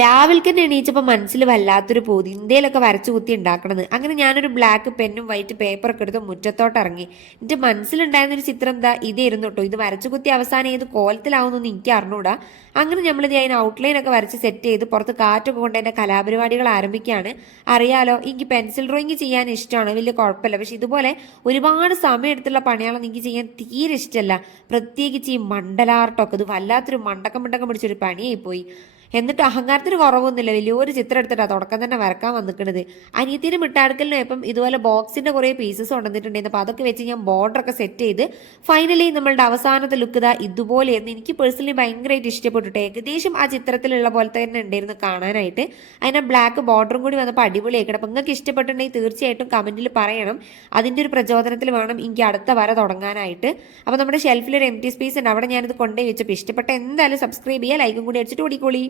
രാവിലെ തന്നെ എണീച്ചപ്പോൾ മനസ്സിൽ വല്ലാത്തൊരു പൂതി ഇന്ത്യയിലൊക്കെ വരച്ചു കുത്തി ഉണ്ടാക്കണത്. അങ്ങനെ ഞാനൊരു ബ്ലാക്ക് പെന്നും വൈറ്റ് പേപ്പറൊക്കെ എടുത്ത് മുറ്റത്തോട്ട് ഇറങ്ങി. എൻ്റെ മനസ്സിലുണ്ടായിരുന്നൊരു ചിത്രം എന്താ ഇതായിരുന്നു കേട്ടോ. ഇത് വരച്ചു കുത്തി അവസാനം ഏത് കോലത്തിലാവുന്നൊന്നും എനിക്ക് അറിഞ്ഞൂടാ. അങ്ങനെ നമ്മളിത് അതിന് ഔട്ട്ലൈൻ ഒക്കെ വരച്ച് സെറ്റ് ചെയ്ത് പുറത്ത് കാറ്റൊക്കെ കൊണ്ട് എൻ്റെ കലാപരിപാടികൾ ആരംഭിക്കുകയാണ്. അറിയാലോ, എനിക്ക് പെൻസിൽ ഡ്രോയിങ് ചെയ്യാൻ ഇഷ്ടമാണ്, വലിയ കുഴപ്പമില്ല. പക്ഷെ ഇതുപോലെ ഒരുപാട് സമയം എടുത്തുള്ള പണികളൊന്നും എനിക്ക് ചെയ്യാൻ തീരെ ഇഷ്ടമല്ല. പ്രത്യേകിച്ച് ഈ മണ്ഡലാർട്ടൊക്കെ ഇത് വല്ലാത്തൊരു മണ്ടക്കം മണ്ടക്കം പിടിച്ചൊരു പണിയായി പോയി. എന്നിട്ട് അഹങ്കാരത്തിന് കുറവൊന്നുമില്ല, വലിയൊരു ചിത്രം എടുത്തിട്ടാണ് തുടക്കം തന്നെ വരക്കാൻ വന്നിക്കുന്നത്. അനിയത്തിന് മിട്ടാടുക്കലിനും ഇപ്പം ഇതുപോലെ ബോക്സിന്റെ കുറേ പീസസ് കൊണ്ടുവന്നിട്ടുണ്ടായിരുന്നു. അപ്പോൾ അതൊക്കെ വെച്ച് ഞാൻ ബോർഡറൊക്കെ സെറ്റ് ചെയ്ത് ഫൈനലി നമ്മളുടെ അവസാനത്തെ ലുക്ക് ഇതാ ഇതുപോലെയായിരുന്നു. എനിക്ക് പേഴ്സണലി ഭയങ്കരമായിട്ട് ഇഷ്ടപ്പെട്ടിട്ട് ഏകദേശം ആ ചിത്രത്തിലുള്ള പോലെ തന്നെ ഉണ്ടായിരുന്നു കാണാനായിട്ട്. അതിൻ്റെ ബ്ലാക്ക് ബോർഡറും കൂടി വന്നപ്പോൾ അടിപൊളിയാക്കണം. അപ്പം നിങ്ങൾക്ക് ഇഷ്ടപ്പെട്ടിട്ടുണ്ടെങ്കിൽ തീർച്ചയായിട്ടും കമന്റിൽ പറയണം. അതിൻ്റെ ഒരു പ്രചോദനത്തിൽ വേണം എനിക്ക് അടുത്ത വര തുടങ്ങാനായിട്ട്. അപ്പോൾ നമ്മുടെ ഷെൽഫിൽ ഒരു എംറ്റി സ്പേസ് ഉണ്ട്, അവിടെ ഞാനിത് കൊണ്ടുപോയി വെച്ചപ്പോൾ ഇഷ്ടപ്പെട്ട എന്തായാലും സബ്സ്ക്രൈബ് ചെയ്യുക, ലൈക്കും കൂടി അടിച്ചിട്ട് ഓടിക്കോളി.